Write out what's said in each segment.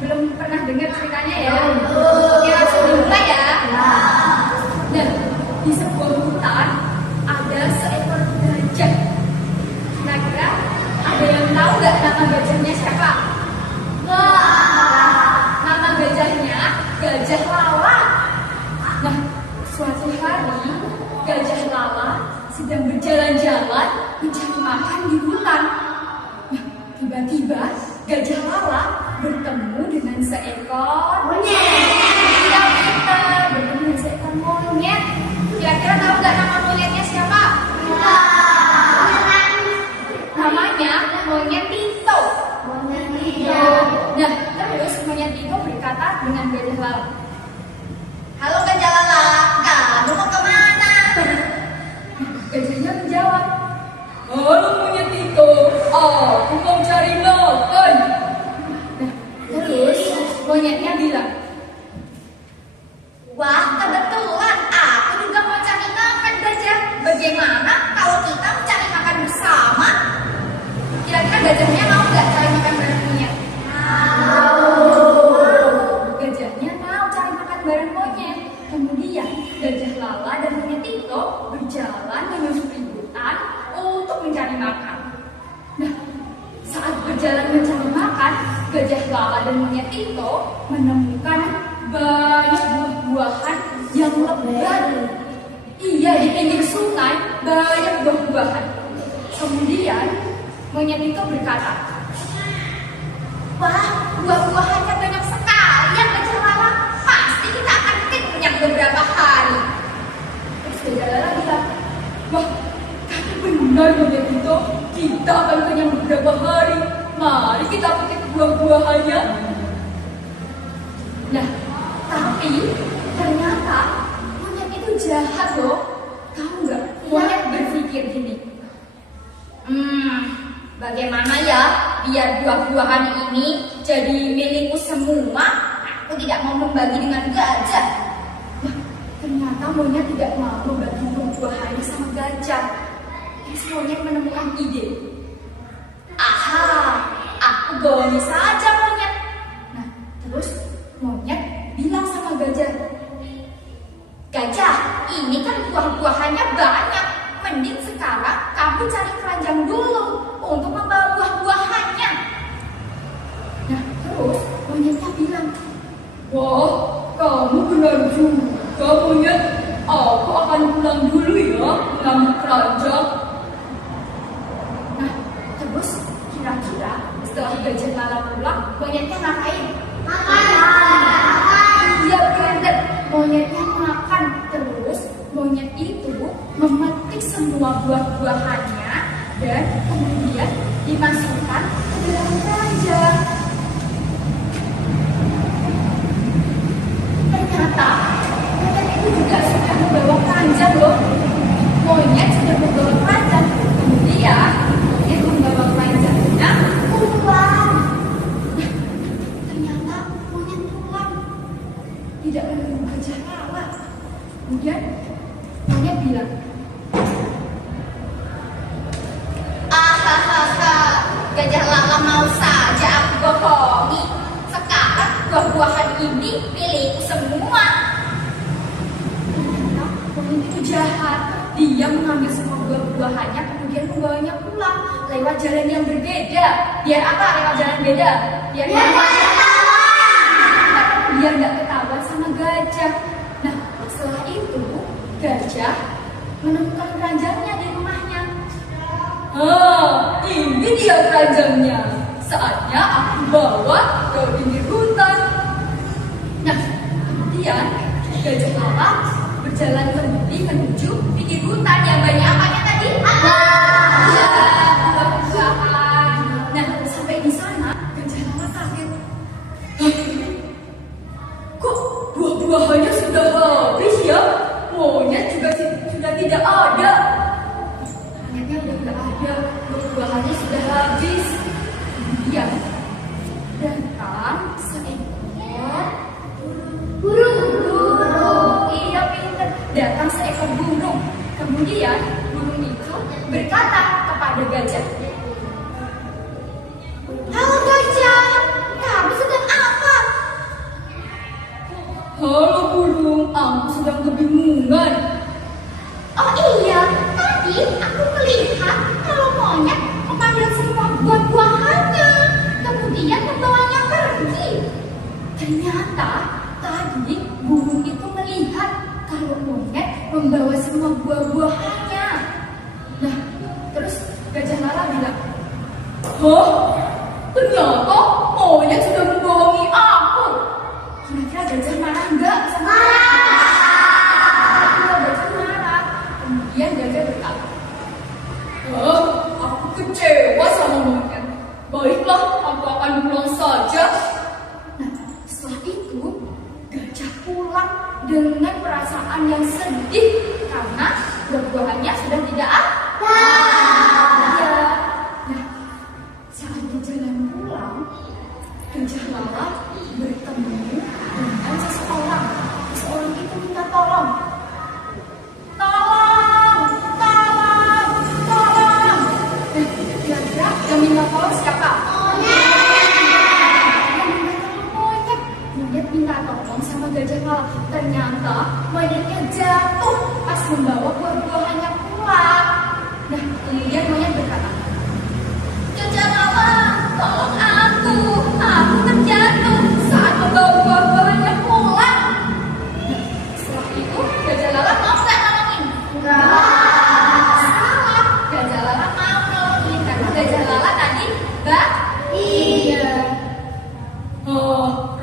Belum pernah dengar ceritanya ya? Oke, langsung dimulai ya. Nah, di sebuah hutan ada seekor gajah. Kira-kira ada yang tahu nggak nama gajahnya siapa? Nama gajahnya Gajah Lala. Nah, suatu hari Gajah Lala sedang berjalan-jalan mencari makan di hutan. Nah, tiba-tiba Gajah Lala bertemu dengan seekor monyet. Iya, pintar. Bertemu dengan seekor monyet. Kira-kira tahu nggak nama monyetnya siapa? Namanya monyet Tito. Nah, terus monyet Tito berkata dengan Gajah Lala, Halo Gajah Lala, kamu mau kemana? Gajahnya menjawab, halo monyet Tito, aku mau cari makan. Nah, terus monyetnya bilang, Wah, kebetulan aku juga mau cari makan gajah. Bagaimana kalau kita mencari makan bersama? kira-kira gajahnya mau nggak cari makan bareng monyet? Gajahnya mau cari makan bareng monyet. Kemudian Gajah Lala dan monyet Tito berjalan menyusuri hutan untuk mencari makan. Nah, saat berjalan mencari makan, Gajah Lala dan monyet Tito menemukan banyak buah-buahan yang lebat. Iya, di pinggir sungai banyak buah-buahan. Kemudian monyet Tito berkata, Wah, buah-buahannya banyak sekali ya Gajah Lala. Pasti kita akan kenyang beberapa hari. terus Gajah Lala bilang, wah, tapi benar monyet Tito, kita akan kenyang beberapa hari. Mari kita petik buah-buahannya. Nah, tapi ternyata monyet itu jahat loh. Tahu nggak? Monyet berpikir gini, Bagaimana ya biar buah-buahan ini jadi milikku semua? Aku tidak mau membagi dengan gajah. wah, ternyata monyet tidak mau membagi buah-buahannya sama gajah. Terus monyet menemukan ide. Aha, aku gongi saja monyet. Nah, terus monyet bilang sama gajah, Gajah, ini kan buah-buahannya banyak. Mending sekarang kamu cari keranjang dulu untuk membawa buah-buahannya. nah terus monyetnya bilang, wah, kamu benar juga monyet. Aku akan pulang dulu ya, mengambil keranjang. Nah, terus kira-kira setelah Gajah Lala pulang, monyetnya ngapain? Iya bener, monyetnya makan. Terus monyet itu memetik semua buah-buahannya dan kemudian dimasukkan ke dalam keranjang. Ternyata monyet itu juga sudah membawa keranjang loh. Monyet sudah membawa keranjang. Kemudian monyet membawa keranjangnya pulang. Nah, ternyata monyet pulang tidak menunggu Gajah Lala. Kemudian monyet bilang, Ahahaha, Gajah Lala mau saja aku bohongi. Sekarang buah-buahan ini milikku semua. ternyata monyet itu jahat. Dia mengambil semua buah-buahannya kemudian membawanya pulang lewat jalan yang berbeda. Biar apa lewat jalan beda? Biar nggak ketahuan sama gajah. Nah, setelah itu gajah menemukan keranjangnya di rumahnya. Ini dia keranjangnya. Saatnya aku bawa ke pinggir hutan. Nah, kemudian Gajah Lala berjalan kembali menuju pinggir hutan yang banyak apanya tadi? Buah-buahan. Nah, sampai di sana Gajah Lala kaget. Kok buah-buahannya sudah habis ya? Monyet juga sudah tidak ada. Monyetnya udah tidak ada, buah-buahannya sudah habis. Kemudian datang seekor burung. Iya pinter. Datang seekor burung. Kemudian membawa semua buah-buahannya. Nah, terus Gajah Lala bilang, "Hah? Ternyata monyet sudah membohongi aku." Kira-kira gajah marah enggak sama Gajah marah. Kemudian gajah berkata, aku kecewa sama monyet. Baiklah, aku akan pulang saja." Nah, setelah itu gajah pulang dengan perasaan yang sedih karena buah-buahannya sudah tidak ada. Ya. Nah, saat di jalan pulang, Gajah Lala bertemu dengan seseorang. Seseorang itu minta tolong. Tolong, tolong, tolong. Kira-kira yang minta tolong siapa? Monyet minta tolong sama Gajah Lala. Ternyata monyetnya jatuh pas membawa buah-buahannya pulang. Nah, kemudian monyet berkata, "Gajah Lala, tolong aku terjatuh saat membawa buah-buahannya pulang." Nah, setelah itu Gajah Lala mau nggak nolongin? Salah, Gajah Lala mau nolongin karena Gajah Lala tadi iya.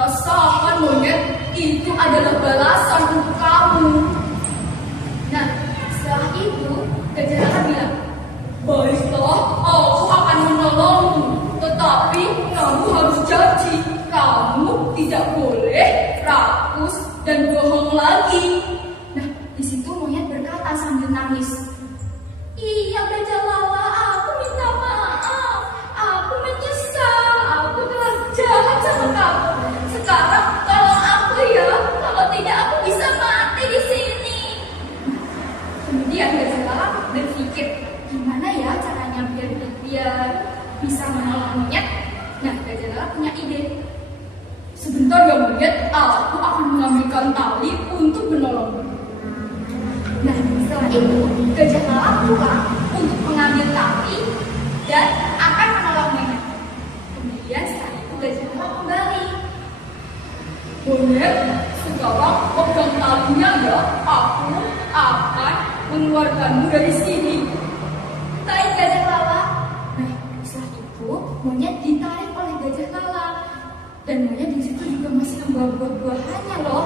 Rasakan monyet, itu adalah balasan untuk kamu. Nah, setelah itu Gajah Lala bilang, "Baiklah, aku akan menolongmu. Tetapi kamu harus janji, kamu tidak boleh rakus dan bohong lagi." Nah, di situ monyet berkata sambil nangis, "Iya Gajah Lala, aku minta maaf. Aku menyesal. Aku telah jahat sama kamu. Sekarang tolong aku ya. Kalau tidak aku bisa mati di sini." Kemudian Gajah Lala berpikir, gimana ya caranya biar bisa menolong monyet. Nah, Gajah Lala punya ide. "Sebentar ya monyet, aku akan mengambilkan tali untuk menolongmu." Nah, setelah itu Gajah Lala pulang untuk mengambil tali dan akan menolong monyet. Kemudian setelah itu Gajah Lala kembali. "Monyet, sekarang pegang talinya ya. Aku akan mengeluarkanmu dari sini." "Baik Gajah Lala." Nah, setelah itu monyet ditarik oleh Gajah Lala dan monyet di situ juga masih membawa buah-buahannya loh.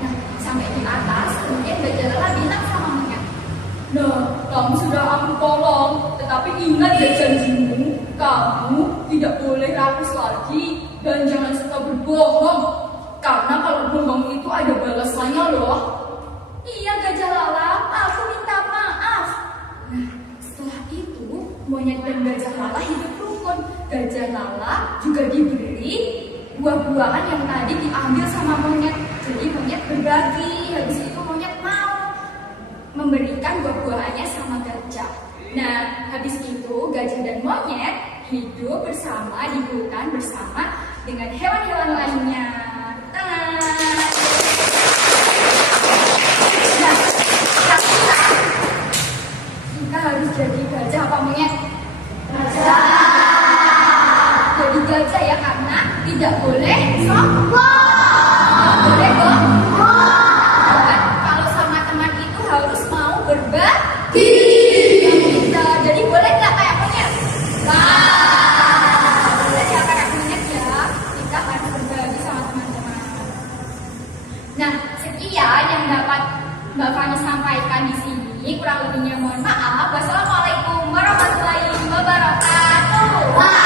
Nah, sampai di atas kemudian Gajah Lala bilang sama monyet, "Nah, kamu sudah aku tolong, tetapi ingat ya janjimu, kamu tidak boleh rakus lagi dan jangan suka berbohong, karena kalau bohong itu ada balasannya loh." "Iya Gajah Lala, aku minta maaf." Nah, setelah itu monyet dan Gajah Lala hidup rukun. Gajah Lala juga diberi buah-buahan yang tadi diambil sama monyet. Jadi monyet berbagi. Habis itu monyet mau memberikan buah-buahannya sama gajah. Nah, habis itu gajah dan monyet hidup bersama di hutan bersama dengan hewan-hewan lainnya. Nah, kita harus jadi gajah apa monyet? Gajah. Jadi gajah ya, karena tidak boleh sombong. Boleh bohong. Dan kalau sama teman itu harus mau berbagi. Jadi boleh nggak kayak monyet? Boleh ya kayak monyet ya. Kita harus berbagi sama teman-teman. Nah, sekian yang dapat Mbak Fani sampaikan di sini. Kurang lebihnya mohon maaf. Wassalamualaikum warahmatullahi wabarakatuh.